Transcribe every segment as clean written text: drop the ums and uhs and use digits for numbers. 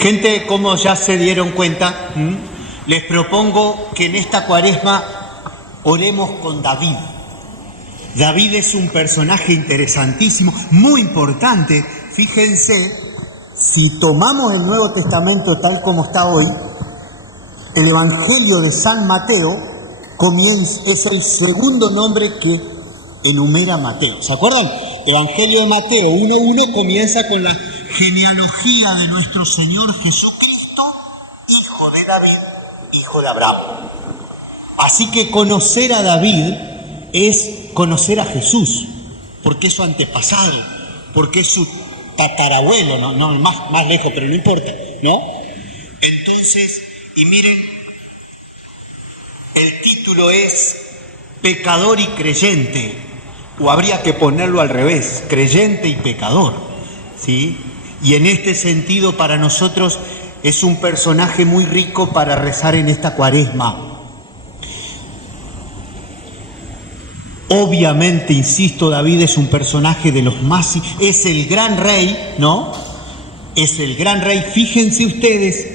Gente, como ya se dieron cuenta, les propongo que en esta Cuaresma oremos con David. David es un personaje interesantísimo, muy importante. Fíjense, si tomamos el Nuevo Testamento tal como está hoy, el Evangelio de San Mateo es el segundo nombre que enumera Mateo. ¿Se acuerdan? El Evangelio de Mateo 1.1 comienza con la genealogía de nuestro Señor Jesucristo, hijo de David, hijo de Abraham. Así que conocer a David es conocer a Jesús, porque es su antepasado, porque es su tatarabuelo, no más lejos, pero no importa, ¿no? Entonces, y miren, el título es Pecador y Creyente, o habría que ponerlo al revés, creyente y pecador, ¿sí? Y en este sentido para nosotros es un personaje muy rico para rezar en esta Cuaresma. Obviamente, insisto, David es un personaje de los más... es el gran rey, ¿no? Es el gran rey. Fíjense ustedes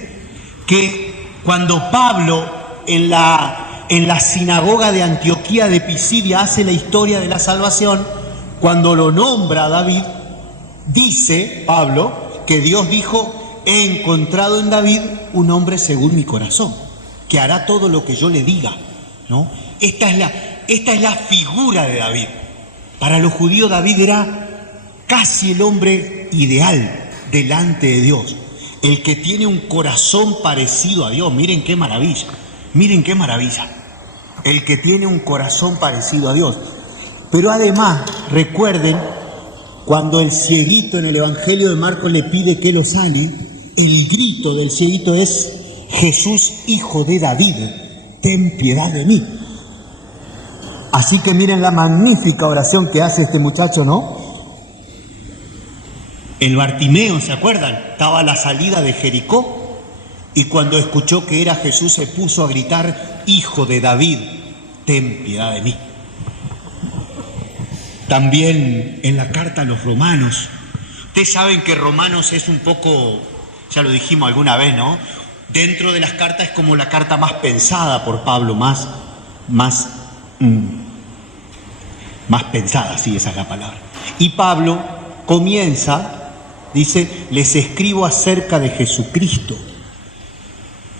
que cuando Pablo en la sinagoga de Antioquía de Pisidia hace la historia de la salvación, cuando lo nombra a David, dice Pablo que Dios dijo: he encontrado en David un hombre según mi corazón, que hará todo lo que yo le diga, ¿no? Esta es la figura de David. Para los judíos David era casi el hombre ideal delante de Dios, el que tiene un corazón parecido a Dios. Miren qué maravilla, miren qué maravilla. El que tiene un corazón parecido a Dios. Pero además, recuerden, cuando el cieguito en el Evangelio de Marcos le pide que lo sane, el grito del cieguito es: Jesús, hijo de David, ten piedad de mí. Así que miren la magnífica oración que hace este muchacho, ¿no? El Bartimeo, ¿se acuerdan? Estaba a la salida de Jericó y cuando escuchó que era Jesús se puso a gritar: hijo de David, ten piedad de mí. También en la carta a los Romanos. Ustedes saben que Romanos es un poco, ya lo dijimos alguna vez, ¿no? Dentro de las cartas es como la carta más pensada por Pablo, más pensada, sí, esa es la palabra. Y Pablo comienza, dice: les escribo acerca de Jesucristo,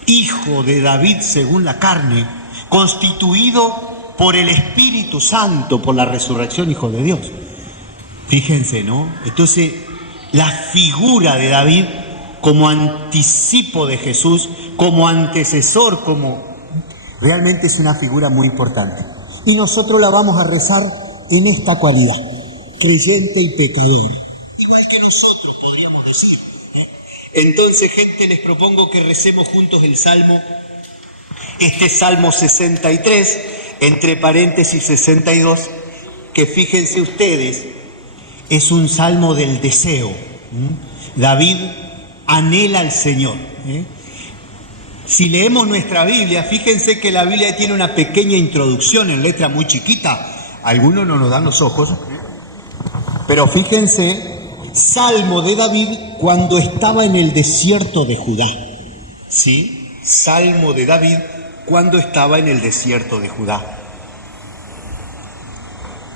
hijo de David según la carne, constituido por el Espíritu Santo, por la resurrección, hijo de Dios. Fíjense, ¿no? Entonces, la figura de David como anticipo de Jesús, como antecesor, realmente es una figura muy importante. Y nosotros la vamos a rezar en esta cualidad, creyente y pecador, igual que nosotros podríamos decir. Entonces, gente, les propongo que recemos juntos el Salmo, este Salmo 63, entre paréntesis 62, que fíjense ustedes, es un salmo del deseo. David anhela al Señor. Si leemos nuestra Biblia, fíjense que la Biblia tiene una pequeña introducción en letra muy chiquita. Algunos no nos dan los ojos, pero fíjense, Salmo de David cuando estaba en el desierto de Judá. ¿Sí? Salmo de David cuando estaba en el desierto de Judá.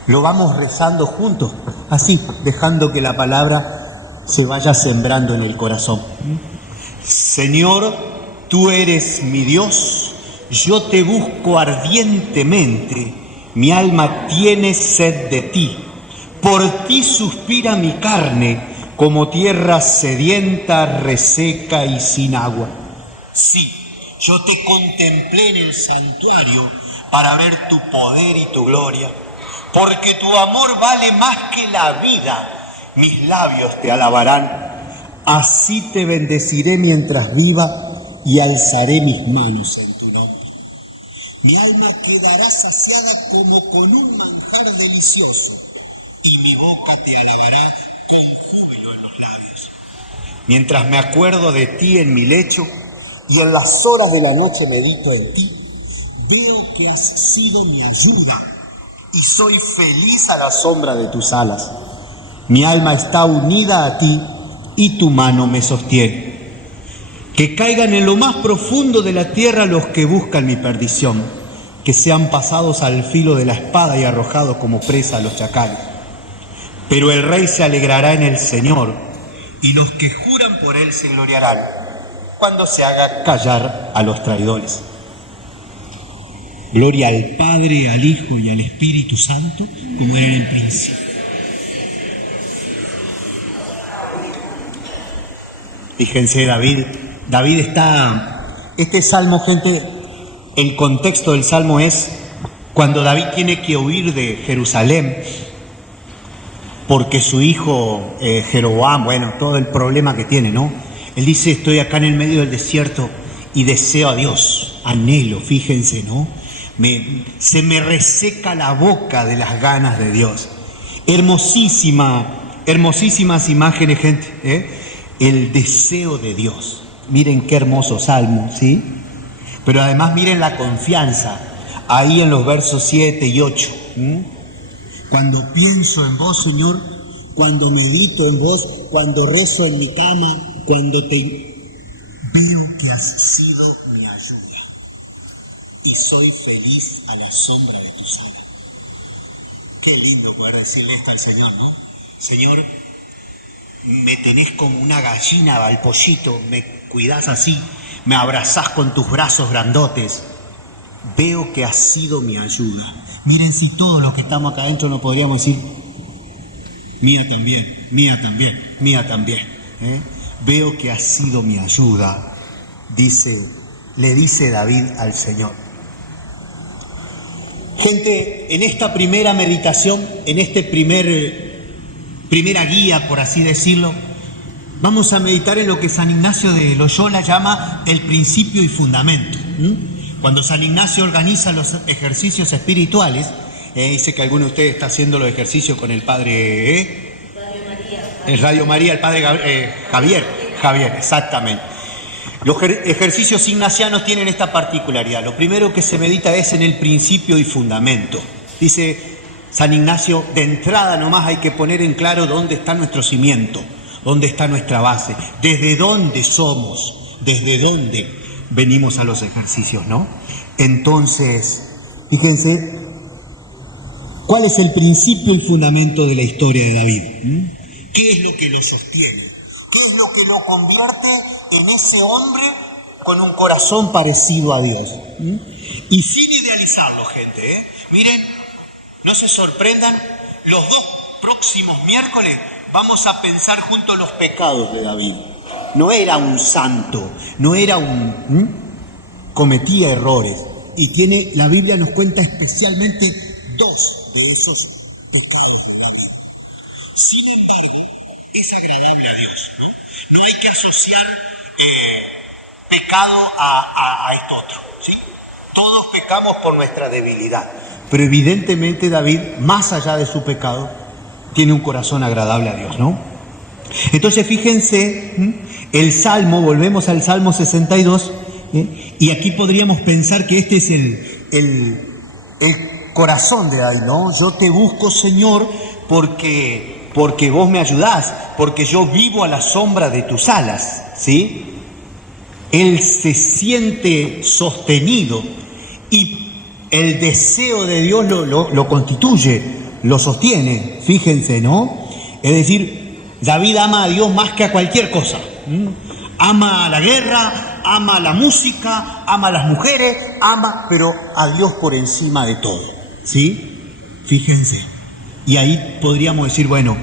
Lo vamos rezando juntos, así, dejando que la palabra se vaya sembrando en el corazón. Señor, tú eres mi Dios, yo te busco ardientemente, mi alma tiene sed de ti. Por ti suspira mi carne, como tierra sedienta, reseca y sin agua. Sí, yo te contemplé en el santuario para ver tu poder y tu gloria, porque tu amor vale más que la vida. Mis labios te alabarán. Así te bendeciré mientras viva y alzaré mis manos en tu nombre. Mi alma quedará saciada como con un manjar delicioso, y mi boca te alabará con júbilo en los labios. Mientras me acuerdo de ti en mi lecho y en las horas de la noche medito en ti, veo que has sido mi ayuda y soy feliz a la sombra de tus alas. Mi alma está unida a ti y tu mano me sostiene. Que caigan en lo más profundo de la tierra los que buscan mi perdición, que sean pasados al filo de la espada y arrojados como presa a los chacales. Pero el rey se alegrará en el Señor, y los que juran por él se gloriarán, cuando se haga callar a los traidores. Gloria al Padre, al Hijo y al Espíritu Santo, como era en el principio. Fíjense, David está... Este salmo, gente, el contexto del salmo es cuando David tiene que huir de Jerusalén porque su hijo Jeroboam, bueno, todo el problema que tiene, ¿no? Él dice, estoy acá en el medio del desierto y deseo a Dios, anhelo, fíjense, ¿no? Se me reseca la boca de las ganas de Dios. Hermosísimas imágenes, gente, ¿eh? El deseo de Dios. Miren qué hermoso salmo, ¿sí? Pero además miren la confianza, ahí en los versos 7 y 8. Cuando pienso en vos, Señor, cuando medito en vos, cuando rezo en mi cama, cuando te veo que has sido mi ayuda y soy feliz a la sombra de tus alas. Qué lindo poder decirle esto al Señor, ¿no? Señor, me tenés como una gallina al pollito, me cuidás así, me abrazás con tus brazos grandotes. Veo que has sido mi ayuda. Miren, si todos los que estamos acá adentro no podríamos decir, mía también, mía también, mía también. Veo que has sido mi ayuda, le dice David al Señor. Gente, en esta primera meditación, en este primera guía, por así decirlo, vamos a meditar en lo que San Ignacio de Loyola llama el principio y fundamento. Cuando San Ignacio organiza los ejercicios espirituales, dice que alguno de ustedes está haciendo los ejercicios con el padre Radio María, el padre Javier, exactamente. Los ejercicios ignacianos tienen esta particularidad. Lo primero que se medita es en el principio y fundamento. Dice San Ignacio, de entrada nomás hay que poner en claro dónde está nuestro cimiento, dónde está nuestra base, desde dónde somos, desde dónde venimos a los ejercicios, ¿no? Entonces, fíjense, ¿cuál es el principio y fundamento de la historia de David? ¿Qué es lo que lo sostiene? ¿Qué es lo que lo convierte en ese hombre con un corazón parecido a Dios? Y sin idealizarlo, gente, miren, no se sorprendan, los 2 próximos miércoles vamos a pensar juntos los pecados de David. No era un santo, no era cometía errores. Y la Biblia nos cuenta especialmente 2 de esos pecados. Sin embargo, es agradable a Dios, ¿no? No hay que asociar pecado a esto otro, ¿sí? Todos pecamos por nuestra debilidad. Pero evidentemente David, más allá de su pecado, tiene un corazón agradable a Dios, ¿no? Entonces fíjense, el Salmo, volvemos al Salmo 62, y aquí podríamos pensar que este es el corazón de David, ¿no? Yo te busco, Señor, porque vos me ayudás, porque yo vivo a la sombra de tus alas, ¿sí? Él se siente sostenido y el deseo de Dios lo constituye, lo sostiene, fíjense, ¿no? Es decir, David ama a Dios más que a cualquier cosa. Ama a la guerra, ama a la música, ama a las mujeres, pero a Dios por encima de todo, ¿sí? Fíjense. Y ahí podríamos decir, bueno,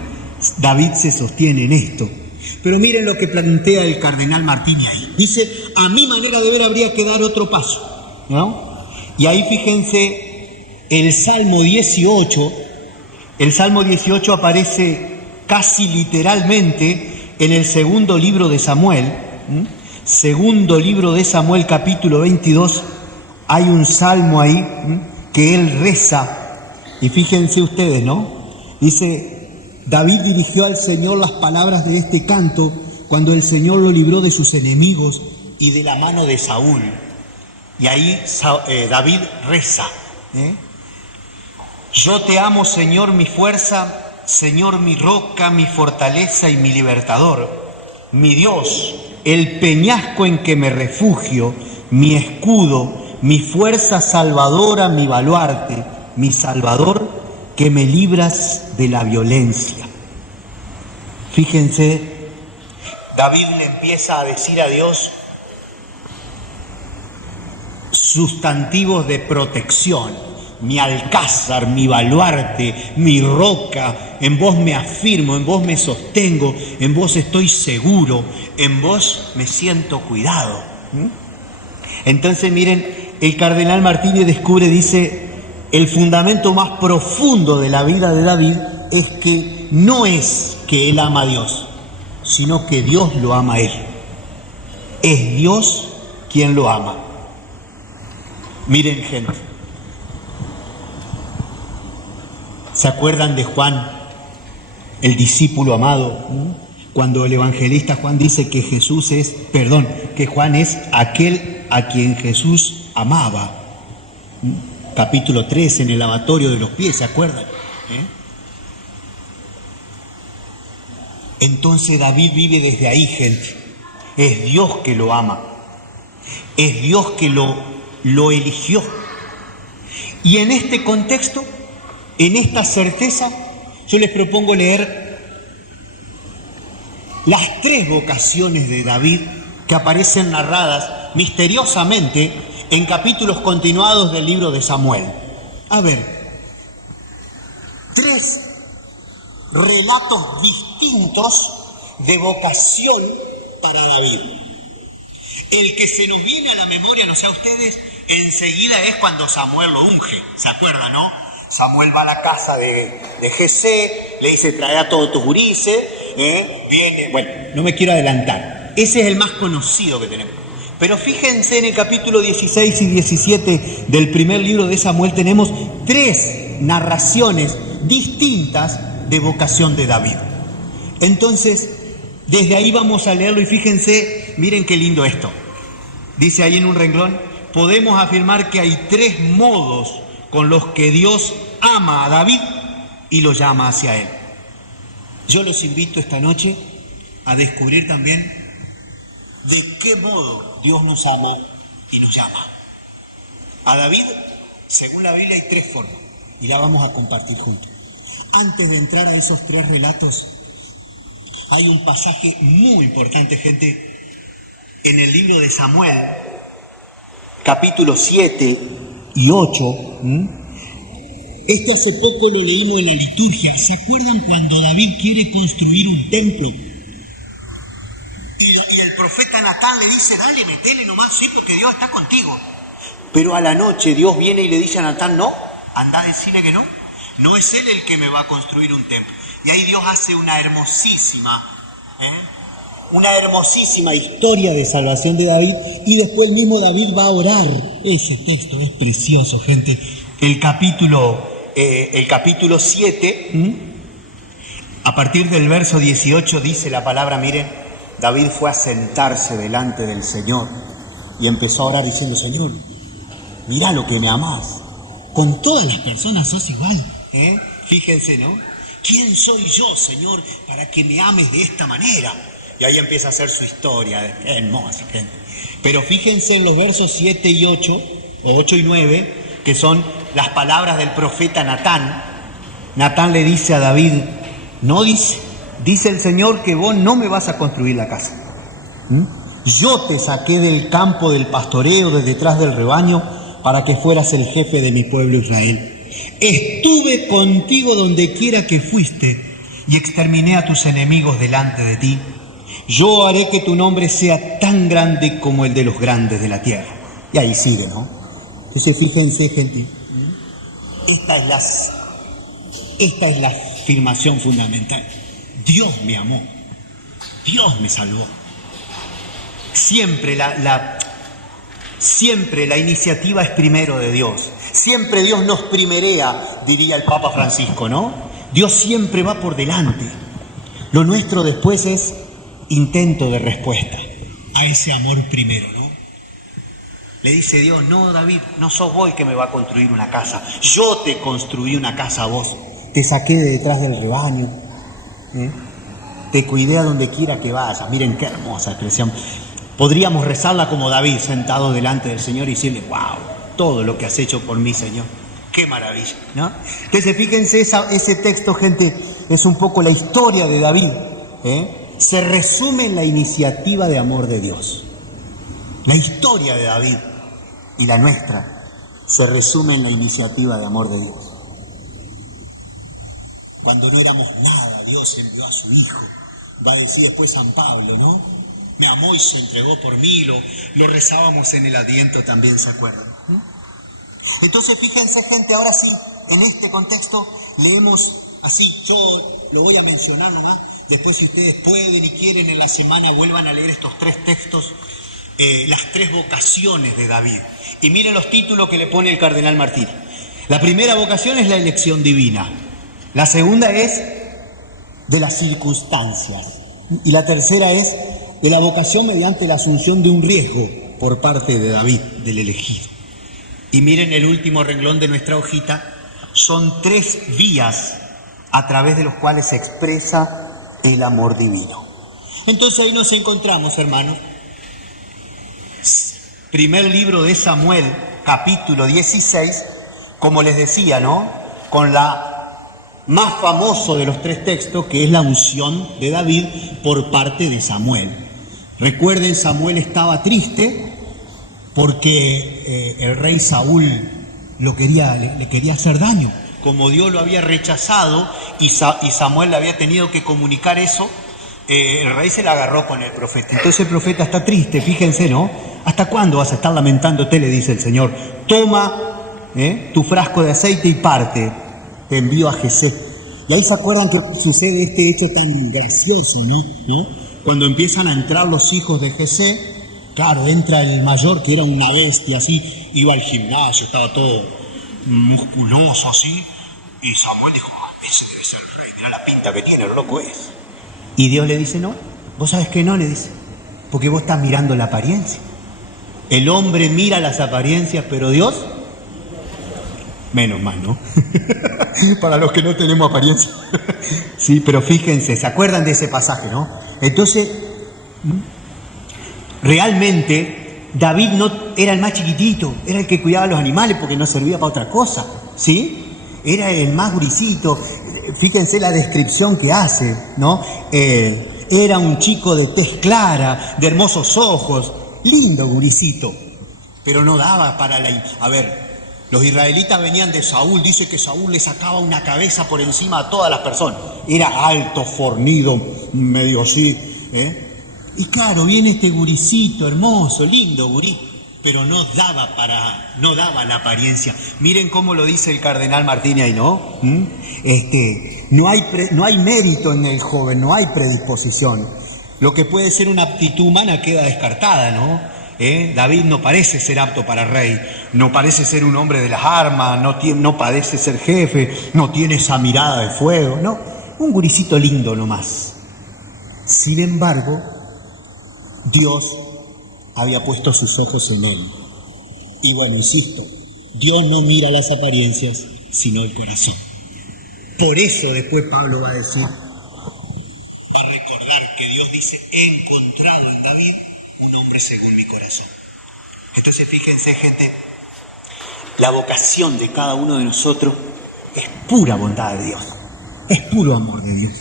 David se sostiene en esto. Pero miren lo que plantea el cardenal Martini ahí. Dice, a mi manera de ver habría que dar otro paso, ¿no? Y ahí fíjense, el Salmo 18 aparece casi literalmente en el segundo libro de Samuel. Segundo libro de Samuel, capítulo 22, hay un salmo ahí que él reza. Y fíjense ustedes, ¿no? Dice, David dirigió al Señor las palabras de este canto cuando el Señor lo libró de sus enemigos y de la mano de Saúl. Y ahí David reza, yo te amo, Señor, mi fuerza, Señor, mi roca, mi fortaleza y mi libertador. mi Dios, el peñasco en que me refugio, mi escudo, mi fuerza salvadora, mi baluarte, mi Salvador, que me libras de la violencia. Fíjense, David le empieza a decir a Dios sustantivos de protección: mi alcázar, mi baluarte, mi roca, en vos me afirmo, en vos me sostengo, en vos estoy seguro, en vos me siento cuidado. Entonces miren, el cardenal Martínez descubre, dice, el fundamento más profundo de la vida de David es que no es que él ama a Dios, sino que Dios lo ama a él. Es Dios quien lo ama. Miren, gente, ¿se acuerdan de Juan, el discípulo amado? Cuando el evangelista Juan dice que que Juan es aquel a quien Jesús amaba. Capítulo 3, en el lavatorio de los pies, ¿se acuerdan? Entonces David vive desde ahí, gente. Es Dios que lo ama. Es Dios que lo eligió. Y en este contexto, en esta certeza, yo les propongo leer las 3 vocaciones de David que aparecen narradas misteriosamente en capítulos continuados del libro de Samuel. A ver, 3 relatos distintos de vocación para David. El que se nos viene a la memoria, no sé a ustedes, enseguida es cuando Samuel lo unge. ¿Se acuerdan, no? Samuel va a la casa de Jesé, le dice: trae a todos tus gurises, viene. Bueno, no me quiero adelantar. Ese es el más conocido que tenemos. Pero fíjense, en el capítulo 16 y 17 del primer libro de Samuel tenemos 3 narraciones distintas de vocación de David. Entonces, desde ahí vamos a leerlo y fíjense, miren qué lindo esto. Dice ahí en un renglón: podemos afirmar que hay 3 modos con los que Dios ama a David y lo llama hacia él. Yo los invito esta noche a descubrir también de qué modo Dios nos ama y nos llama. A David, según la Biblia, hay 3 formas y la vamos a compartir juntos. Antes de entrar a esos 3 relatos, hay un pasaje muy importante, gente, en el libro de Samuel, capítulos 7 y 8. Esto hace poco lo leímos en la liturgia. ¿Se acuerdan cuando David quiere construir un templo? Y el profeta Natán le dice: dale, metele nomás, sí, porque Dios está contigo. Pero a la noche Dios viene y le dice a Natán: no, anda a decirle que no. No es él el que me va a construir un templo. Y ahí Dios hace una hermosísima historia de salvación de David. Y después el mismo David va a orar. Ese texto es precioso, gente. El capítulo 7, a partir del verso 18 dice la palabra, miren, David fue a sentarse delante del Señor y empezó a orar diciendo: Señor, mirá lo que me amás. Con todas las personas sos igual. Fíjense, ¿no? ¿Quién soy yo, Señor, para que me ames de esta manera? Y ahí empieza a hacer su historia. Qué hermosa, gente. Pero fíjense en los versos 7 y 8, o 8 y 9, que son las palabras del profeta Natán. Natán le dice a David: no, dice el Señor que vos no me vas a construir la casa. Yo te saqué del campo del pastoreo, de detrás del rebaño, para que fueras el jefe de mi pueblo Israel. Estuve contigo donde quiera que fuiste y exterminé a tus enemigos delante de ti. Yo haré que tu nombre sea tan grande como el de los grandes de la tierra. Y ahí sigue, ¿no? Entonces fíjense, gente, esta es la afirmación fundamental. Dios me amó, Dios me salvó. Siempre la iniciativa es primero de Dios. Siempre Dios nos primerea, diría el Papa Francisco, ¿no? Dios siempre va por delante. Lo nuestro después es intento de respuesta a ese amor primero, ¿no? Le dice Dios: no, David, no sos vos el que me va a construir una casa. Yo te construí una casa a vos. Te saqué de detrás del rebaño. te cuidé a donde quiera que vayas. Miren qué hermosa expresión. Podríamos rezarla como David, sentado delante del Señor y decirle, wow, todo lo que has hecho por mí, Señor. Qué maravilla, ¿no? Entonces, fíjense, ese texto, gente, es un poco la historia de David, se resume en la iniciativa de amor de Dios. La historia de David y la nuestra se resume en la iniciativa de amor de Dios. Cuando no éramos nada, Dios envió a su Hijo. Va a decir después San Pablo, ¿no? Me amó y se entregó por mí, lo rezábamos en el Adviento también, ¿se acuerdan? Entonces, fíjense, gente, ahora sí, en este contexto leemos así, yo lo voy a mencionar nomás, después si ustedes pueden y quieren en la semana vuelvan a leer estos 3 textos, las 3 vocaciones de David. Y miren los títulos que le pone el cardenal Martínez. La primera vocación es la elección divina, la segunda es de las circunstancias y la tercera es de la vocación mediante la asunción de un riesgo por parte de David, del elegido. Y miren el último renglón de nuestra hojita, son 3 vías a través de los cuales se expresa el amor divino. Entonces ahí nos encontramos, hermanos, primer libro de Samuel, capítulo 16, como les decía, ¿no? Con la más famoso de los 3 textos, que es la unción de David por parte de Samuel. Recuerden, Samuel estaba triste porque el rey Saúl le quería hacer daño. Como Dios lo había rechazado y Samuel le había tenido que comunicar eso, el rey se la agarró con el profeta. Entonces el profeta está triste, fíjense, ¿no? ¿Hasta cuándo vas a estar lamentándote? Le dice el Señor. Toma tu frasco de aceite y parte. Te envío a Jesé. Y ahí se acuerdan que sucede este hecho tan gracioso, ¿no? Cuando empiezan a entrar los hijos de Jesé, claro, entra el mayor, que era una bestia así, iba al gimnasio, estaba todo musculoso así, y Samuel dijo, ese debe ser el rey, mirá la pinta que tiene, lo loco es. Y Dios le dice, no, vos sabés que no, le dice, porque vos estás mirando la apariencia. El hombre mira las apariencias, pero Dios, menos mal, ¿no? Para los que no tenemos apariencia. Sí, pero fíjense, ¿se acuerdan de ese pasaje, no? Entonces, realmente David no era el más chiquitito, era el que cuidaba a los animales porque no servía para otra cosa, ¿sí? Era el más guricito. Fíjense la descripción que hace, ¿no? Era un chico de tez clara, de hermosos ojos, lindo guricito, pero no daba para la... A ver, los israelitas venían de Saúl, dice que Saúl le sacaba una cabeza por encima a todas las personas. Era alto, fornido, medio así, Y claro, viene este guricito hermoso, lindo gurí, pero no daba la apariencia. Miren cómo lo dice el cardenal Martínez ahí, ¿no? No hay mérito en el joven, no hay predisposición. Lo que puede ser una aptitud humana queda descartada, ¿no? David no parece ser apto para rey, no parece ser un hombre de las armas, no parece ser jefe, no tiene esa mirada de fuego, no, un guricito lindo nomás. Sin embargo, Dios había puesto sus ojos en él. Y bueno, insisto, Dios no mira las apariencias, sino el corazón. Por eso después Pablo va a decir, va a recordar que Dios dice, he encontrado en David un hombre según mi corazón. Entonces fíjense, gente, la vocación de cada uno de nosotros es pura bondad de Dios, es puro amor de Dios.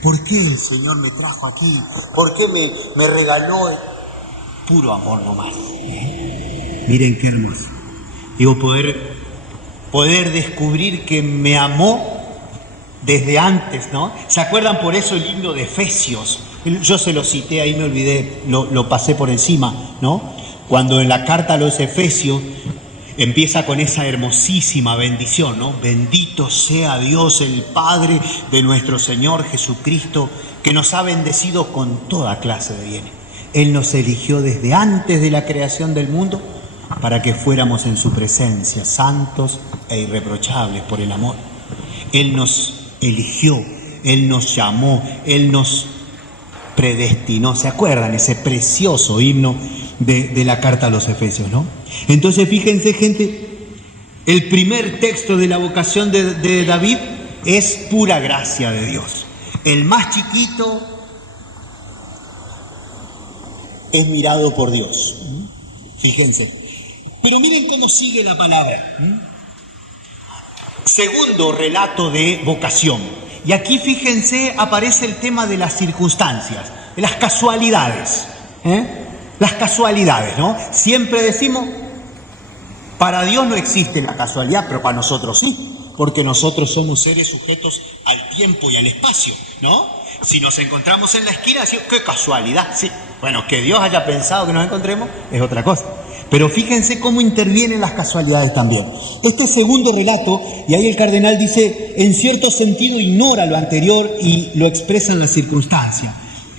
¿Por qué el Señor me trajo aquí? ¿Por qué me regaló? Puro amor nomás. Miren qué hermoso. Digo, poder descubrir que me amó desde antes, ¿no? ¿Se acuerdan por eso el himno de Efesios? Yo se lo cité, ahí me olvidé, lo pasé por encima, ¿no? Cuando en la carta a los Efesios empieza con esa hermosísima bendición, ¿no? Bendito sea Dios, el Padre de nuestro Señor Jesucristo, que nos ha bendecido con toda clase de bienes. Él nos eligió desde antes de la creación del mundo para que fuéramos en su presencia, santos e irreprochables por el amor. Él nos eligió, Él nos llamó, Él nos predestinó. ¿Se acuerdan? Ese precioso himno de la carta a los Efesios, ¿no? Entonces, fíjense, gente, el primer texto de la vocación de David es pura gracia de Dios. El más chiquito, es mirado por Dios. Fíjense. Pero miren cómo sigue la palabra. Segundo relato de vocación. Y aquí fíjense, aparece el tema de las circunstancias, de las casualidades. Las casualidades, ¿no? Siempre decimos, para Dios no existe la casualidad, pero para nosotros sí, porque nosotros somos seres sujetos al tiempo y al espacio, ¿no? Si nos encontramos en la esquina, decimos, ¡qué casualidad! Sí, bueno, que Dios haya pensado que nos encontremos es otra cosa. Pero fíjense cómo intervienen las casualidades también. Este segundo relato, y ahí el cardenal dice, en cierto sentido ignora lo anterior y lo expresa en la circunstancia.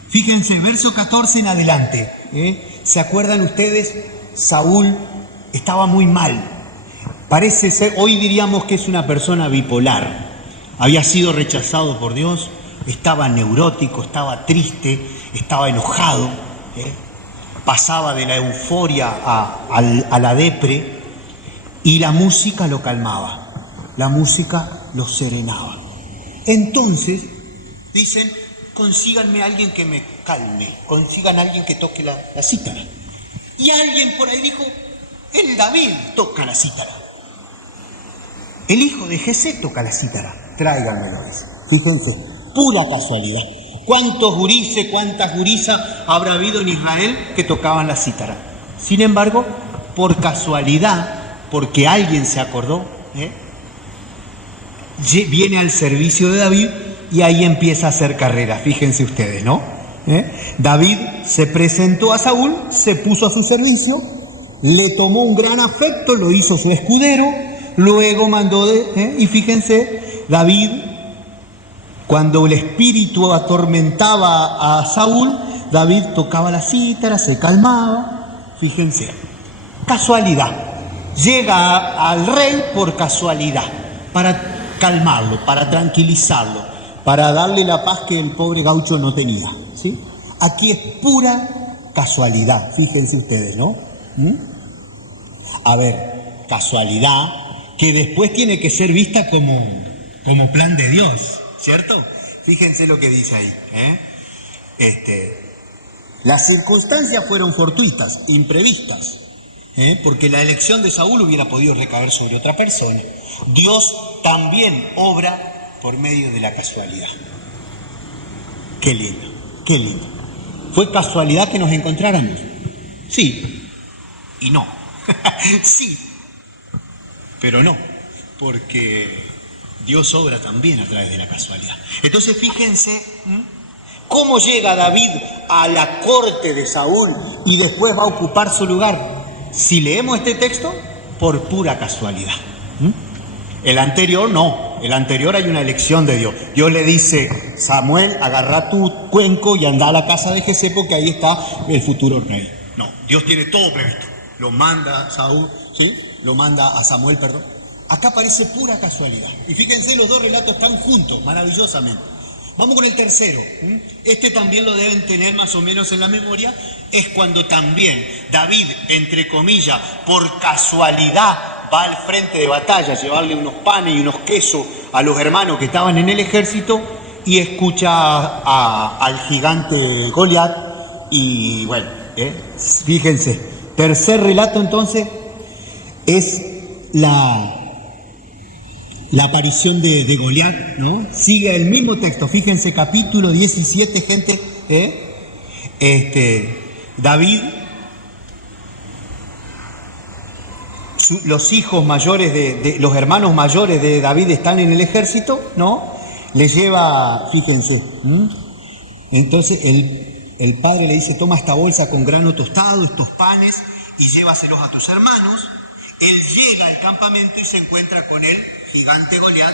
Fíjense, verso 14 en adelante. ¿Se acuerdan ustedes? Saúl estaba muy mal. Parece ser, hoy diríamos que es una persona bipolar. Había sido rechazado por Dios, estaba neurótico, estaba triste, estaba enojado. Pasaba de la euforia a la depre, y la música lo calmaba, la música lo serenaba. Entonces, dicen, consíganme a alguien que me calme, consigan a alguien que toque la cítara. Y alguien por ahí dijo, el David toca la cítara. El hijo de Jesé toca la cítara, tráiganmelo. Fíjense, pura casualidad. ¿Cuántos gurises, cuántas gurisas habrá habido en Israel que tocaban la cítara? Sin embargo, por casualidad, porque alguien se acordó, viene al servicio de David y ahí empieza a hacer carrera. Fíjense ustedes, ¿no? David se presentó a Saúl, se puso a su servicio, le tomó un gran afecto, lo hizo su escudero, luego mandó y fíjense, David, cuando el espíritu atormentaba a Saúl, David tocaba la cítara, se calmaba. Fíjense, casualidad. Llega al rey por casualidad, para calmarlo, para tranquilizarlo, para darle la paz que el pobre gaucho no tenía. ¿Sí? Aquí es pura casualidad, fíjense ustedes, ¿no? A ver, casualidad que después tiene que ser vista como plan de Dios. ¿Cierto? Fíjense lo que dice ahí. Las circunstancias fueron fortuitas, imprevistas, porque la elección de Saúl hubiera podido recaer sobre otra persona. Dios también obra por medio de la casualidad. Qué lindo, qué lindo. ¿Fue casualidad que nos encontráramos? Sí y no. Sí, pero no, porque Dios obra también a través de la casualidad. Entonces fíjense cómo llega David a la corte de Saúl y después va a ocupar su lugar. Si leemos este texto, por pura casualidad. El anterior no, el anterior hay una elección de Dios. Dios le dice, Samuel, agarra tu cuenco y anda a la casa de Jesé porque ahí está el futuro rey. No, Dios tiene todo previsto. Lo manda a Saúl, ¿sí? Lo manda a Samuel, perdón. Acá parece pura casualidad. Y fíjense, los dos relatos están juntos, maravillosamente. Vamos con el tercero. Este también lo deben tener más o menos en la memoria. Es cuando también David, entre comillas, por casualidad, va al frente de batalla a llevarle unos panes y unos quesos a los hermanos que estaban en el ejército y escucha al gigante Goliat. Y bueno, fíjense, tercer relato entonces es la aparición de Goliat, ¿no? Sigue el mismo texto, fíjense, capítulo 17, gente. David, los hijos mayores los hermanos mayores de David están en el ejército, ¿no? Les lleva, fíjense, entonces el padre le dice, toma esta bolsa con grano tostado, estos panes, y llévaselos a tus hermanos. Él llega al campamento y se encuentra con el gigante Goliat,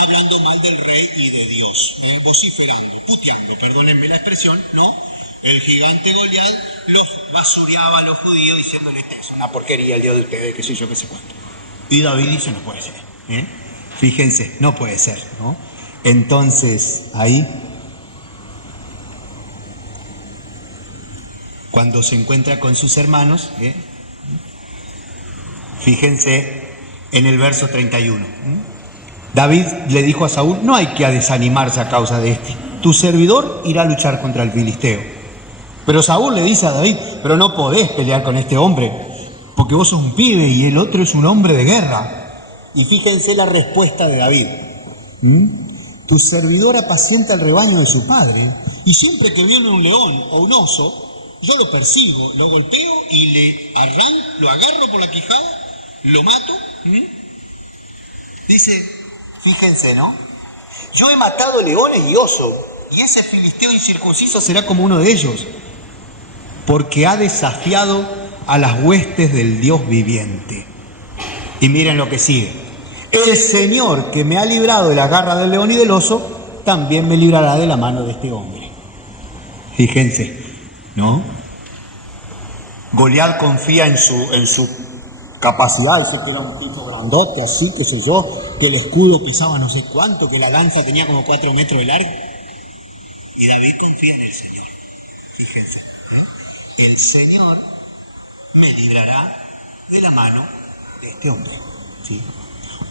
hablando mal del rey y de Dios, vociferando, puteando, perdónenme la expresión, ¿no? El gigante Goliat los basureaba a los judíos diciéndoles, es una porquería el Dios de ustedes, qué sé yo, qué sé cuánto. Y David dice, no puede ser, Fíjense, no puede ser, ¿no? Entonces, ahí, cuando se encuentra con sus hermanos, fíjense en el verso 31. David le dijo a Saúl, no hay que desanimarse a causa de este. Tu servidor irá a luchar contra el filisteo. Pero Saúl le dice a David, pero no podés pelear con este hombre, porque vos sos un pibe y el otro es un hombre de guerra. Y fíjense la respuesta de David. Tu servidor apacienta el rebaño de su padre, y siempre que viene un león o un oso, yo lo persigo, lo golpeo y lo agarro por la quijada, lo mato. Dice, fíjense, ¿no? Yo he matado leones y osos, y ese filisteo incircunciso será como uno de ellos, porque ha desafiado a las huestes del Dios viviente. Y miren lo que sigue. El Señor que me ha librado de la garra del león y del oso, también me librará de la mano de este hombre. Fíjense, ¿no? Goliat confía en su capacidad, dice que era un tipo grandote, así, qué sé yo, que el escudo pesaba no sé cuánto, que la lanza tenía como 4 metros de largo. Y David confía en el Señor. Fíjense, el Señor me librará de la mano de este hombre. ¿Sí?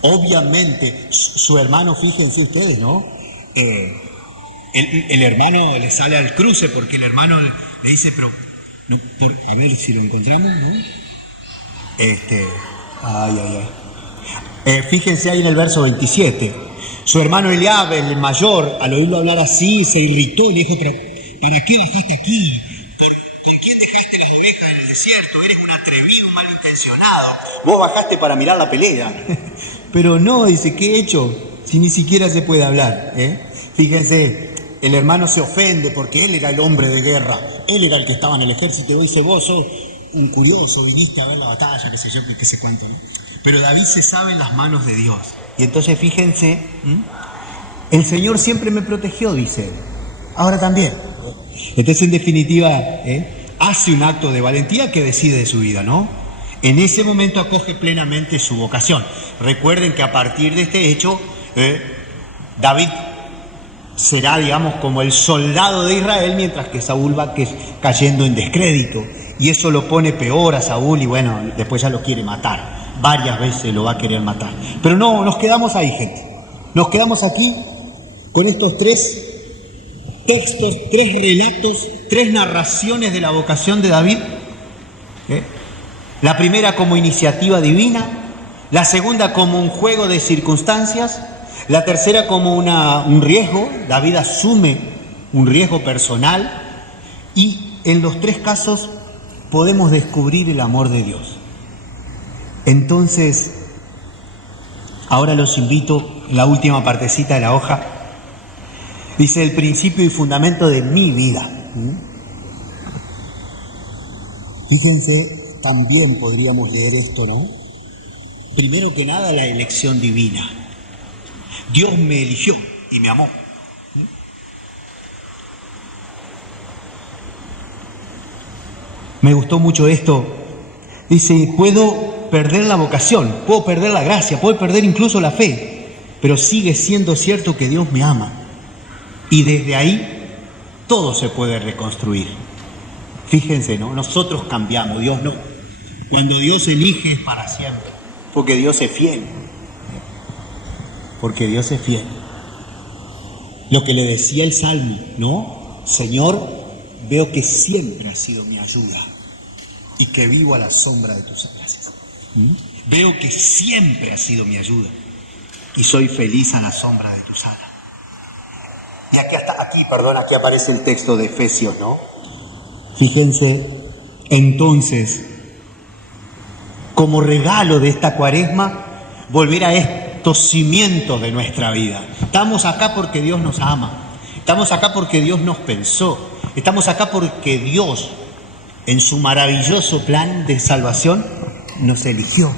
Obviamente, su hermano, fíjense ustedes, ¿no? El hermano le sale al cruce porque el hermano le dice, pero, a ver si lo encontramos, ¿no? Fíjense ahí en el verso 27. Su hermano Eliab, el mayor, al oírlo hablar así, se irritó y le dijo, pero ¿para qué bajaste aquí? ¿Por quién dejaste las ovejas en el desierto? Eres un atrevido, un malintencionado. Vos bajaste para mirar la pelea. Pero no, dice, ¿qué he hecho? Si ni siquiera se puede hablar. Fíjense, el hermano se ofende porque él era el hombre de guerra. Él era el que estaba en el ejército. Dice, vos sos un curioso, viniste a ver la batalla, qué sé yo, qué sé cuánto, ¿no? Pero David se sabe en las manos de Dios. Y entonces fíjense, el Señor siempre me protegió, dice él. Ahora también. Entonces, en definitiva, hace un acto de valentía que decide de su vida, ¿no? En ese momento acoge plenamente su vocación. Recuerden que a partir de este hecho, David será, digamos, como el soldado de Israel, mientras que Saúl va cayendo en descrédito. Y eso lo pone peor a Saúl y bueno, después ya lo quiere matar. Varias veces lo va a querer matar. Pero no, nos quedamos ahí, gente. Nos quedamos aquí con estos 3 textos, 3 relatos, 3 narraciones de la vocación de David. La primera como iniciativa divina, la segunda como un juego de circunstancias, la tercera como un riesgo. David asume un riesgo personal y en los 3 casos podemos descubrir el amor de Dios. Entonces, ahora los invito, en la última partecita de la hoja, dice el principio y fundamento de mi vida. Fíjense, también podríamos leer esto, ¿no? Primero que nada, la elección divina. Dios me eligió y me amó. Me gustó mucho esto. Dice, puedo perder la vocación, puedo perder la gracia, puedo perder incluso la fe, pero sigue siendo cierto que Dios me ama. Y desde ahí todo se puede reconstruir. Fíjense, ¿no? Nosotros cambiamos, Dios no. Cuando Dios elige es para siempre, porque Dios es fiel. Porque Dios es fiel. Lo que le decía el Salmo, ¿no? Señor, veo que siempre has sido mi ayuda y que vivo a la sombra de tus gracias. Veo que siempre has sido mi ayuda y soy feliz a la sombra de tus alas. Y aquí aparece el texto de Efesios, ¿no? Fíjense, entonces, como regalo de esta cuaresma, volver a estos cimientos de nuestra vida. Estamos acá porque Dios nos ama, estamos acá porque Dios nos pensó, estamos acá porque Dios, en su maravilloso plan de salvación, nos eligió.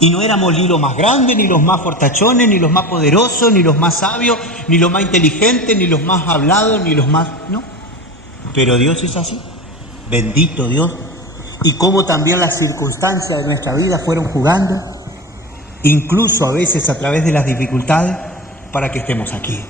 Y no éramos ni los más grandes, ni los más fortachones, ni los más poderosos, ni los más sabios, ni los más inteligentes, ni los más hablados, ni los más... No. Pero Dios es así. Bendito Dios. Y como también las circunstancias de nuestra vida fueron jugando, incluso a veces a través de las dificultades, para que estemos aquí.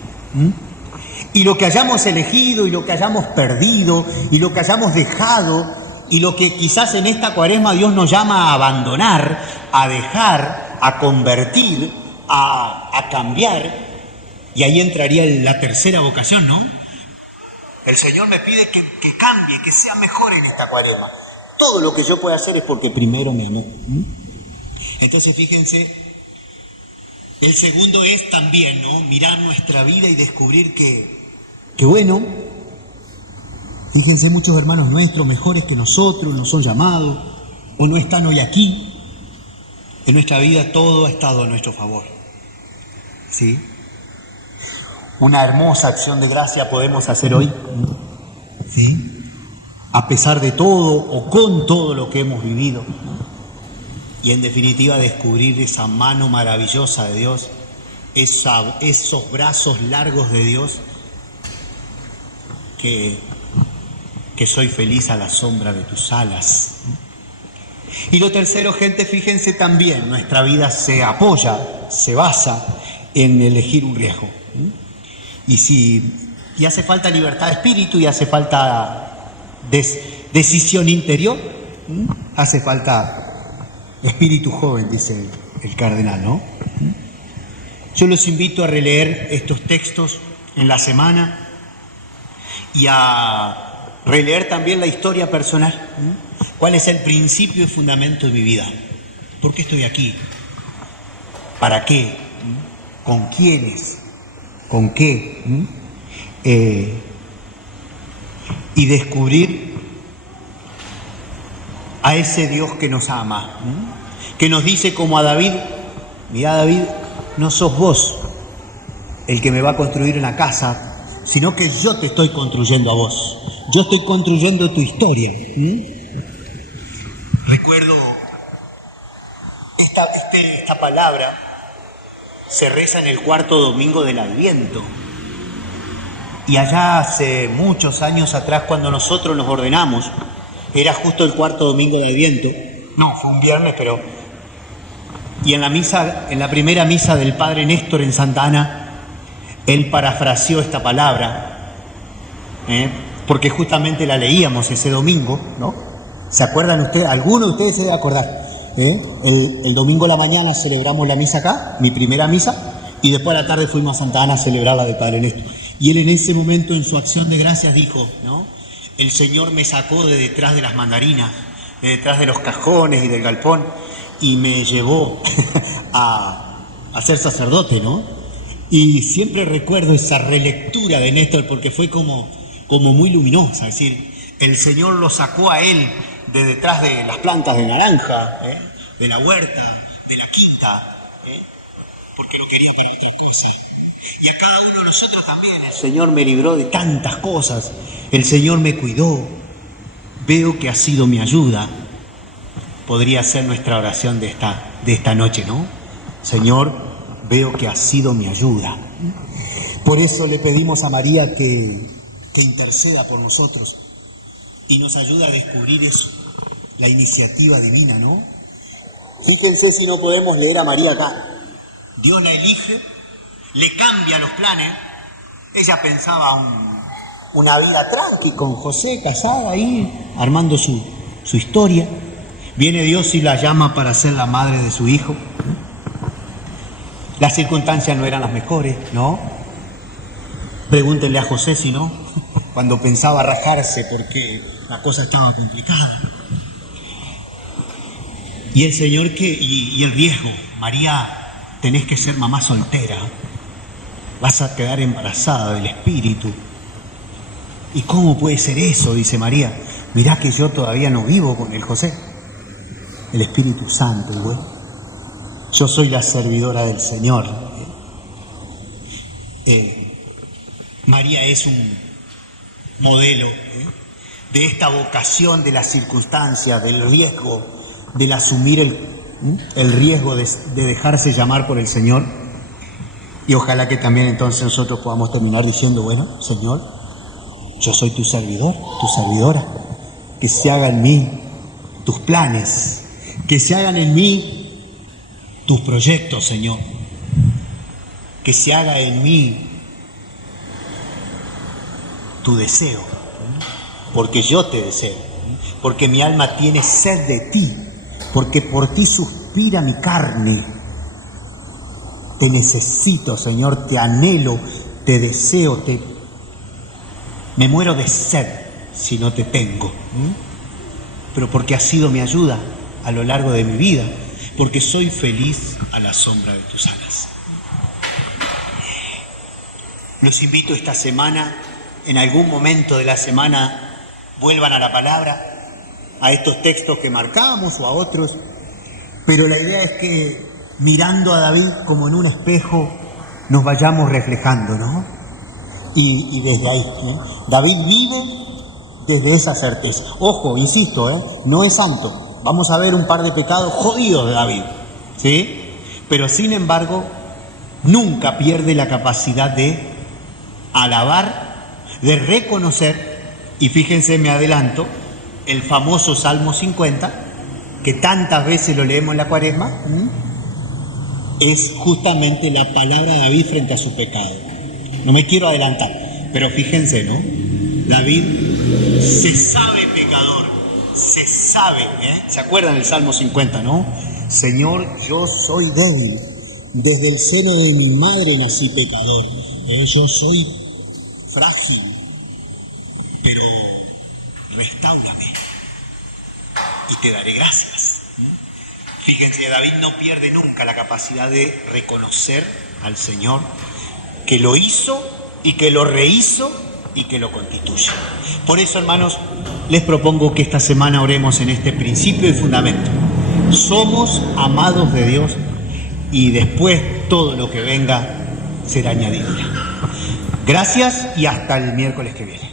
Y lo que hayamos elegido, y lo que hayamos perdido, y lo que hayamos dejado, y lo que quizás en esta cuaresma Dios nos llama a abandonar, a dejar, a convertir, a cambiar, y ahí entraría la tercera vocación, ¿no? El Señor me pide que cambie, que sea mejor en esta cuaresma. Todo lo que yo pueda hacer es porque primero me amó. Entonces fíjense, el segundo es también, ¿no?, mirar nuestra vida y descubrir que bueno, fíjense, muchos hermanos nuestros mejores que nosotros no son llamados o no están hoy aquí. En nuestra vida todo ha estado a nuestro favor, ¿sí? Una hermosa acción de gracia podemos hacer hoy, ¿sí?, a pesar de todo o con todo lo que hemos vivido, ¿no? Y en definitiva descubrir esa mano maravillosa de Dios, esos brazos largos de Dios, que soy feliz a la sombra de tus alas. Y lo tercero, gente, fíjense también, nuestra vida se apoya, se basa en elegir un riesgo. Y hace falta libertad de espíritu y hace falta decisión interior, hace falta espíritu joven, dice el cardenal, ¿no? Yo los invito a releer estos textos en la semana y a releer también la historia personal. ¿Cuál es el principio y fundamento de mi vida? ¿Por qué estoy aquí? ¿Para qué? ¿Con quiénes? ¿Con qué? Y descubrir a ese Dios que nos ama, que nos dice como a David: mira, David, no sos vos el que me va a construir una casa, sino que yo te estoy construyendo a vos. Yo estoy construyendo tu historia. Recuerdo esta palabra se reza en el cuarto domingo del Adviento. Y allá hace muchos años atrás, cuando nosotros nos ordenamos, era justo el cuarto domingo de Adviento. No, fue un viernes, pero... Y en la primera misa del Padre Néstor en Santa Ana, él parafraseó esta palabra, porque justamente la leíamos ese domingo, ¿no? ¿Se acuerdan ustedes? Alguno de ustedes se debe acordar. El domingo a la mañana celebramos la misa acá, mi primera misa, y después a la tarde fuimos a Santa Ana a celebrar la del Padre Néstor. Y él en ese momento, en su acción de gracias, dijo, ¿no?: el Señor me sacó de detrás de las mandarinas, de detrás de los cajones y del galpón, y me llevó a ser sacerdote, ¿no? Y siempre recuerdo esa relectura de Néstor porque fue como muy luminosa. Es decir, el Señor lo sacó a él de detrás de las plantas de naranja, de la huerta, de la quinta, porque lo quería para otra cosa. Y a cada uno de nosotros también el Señor me libró de tantas cosas. El Señor me cuidó. Veo que ha sido mi ayuda. Podría ser nuestra oración de esta noche, ¿no? Señor, veo que ha sido mi ayuda. Por eso le pedimos a María que interceda por nosotros y nos ayuda a descubrir eso, la iniciativa divina, ¿no? Fíjense si no podemos leer a María acá. Dios la elige, le cambia los planes. Ella pensaba una vida tranqui con José, casada ahí, armando su historia. Viene Dios y la llama para ser la madre de su hijo. Las circunstancias no eran las mejores, ¿no? Pregúntenle a José si no, cuando pensaba rajarse porque la cosa estaba complicada. Y el Señor y el riesgo: María, tenés que ser mamá soltera, vas a quedar embarazada del Espíritu. ¿Y cómo puede ser eso?, dice María. Mirá que yo todavía no vivo con el José. El Espíritu Santo, güey. Yo soy la servidora del Señor. María es un modelo de esta vocación de las circunstancias, del riesgo, del asumir el riesgo de dejarse llamar por el Señor. Y ojalá que también entonces nosotros podamos terminar diciendo: bueno, Señor, yo soy tu servidor, tu servidora. Que se hagan en mí tus planes, que se hagan en mí tus proyectos, Señor. Que se haga en mí tu deseo, porque yo te deseo, porque mi alma tiene sed de ti, porque por ti suspira mi carne. Te necesito, Señor, te anhelo, te deseo, Me muero de sed si no te tengo. Pero porque has sido mi ayuda a lo largo de mi vida, porque soy feliz a la sombra de tus alas. Los invito esta semana, en algún momento de la semana, vuelvan a la palabra, a estos textos que marcamos o a otros, pero la idea es que mirando a David como en un espejo nos vayamos reflejando, ¿no? Y desde ahí, David vive desde esa certeza. Ojo, insisto, no es santo. Vamos a ver un par de pecados jodidos de David, ¿sí? Pero sin embargo, nunca pierde la capacidad de alabar, de reconocer, y fíjense, me adelanto, el famoso Salmo 50, que tantas veces lo leemos en la Cuaresma, es justamente la palabra de David frente a su pecado. No me quiero adelantar, pero fíjense, ¿no? David se sabe pecador, se sabe, ¿Se acuerdan del Salmo 50, no? Señor, yo soy débil, desde el seno de mi madre nací pecador, yo soy frágil, pero restáurame y te daré gracias. Fíjense, David no pierde nunca la capacidad de reconocer al Señor que lo hizo y que lo rehizo y que lo constituye. Por eso, hermanos, les propongo que esta semana oremos en este principio y fundamento. Somos amados de Dios y después todo lo que venga será añadido. Gracias y hasta el miércoles que viene.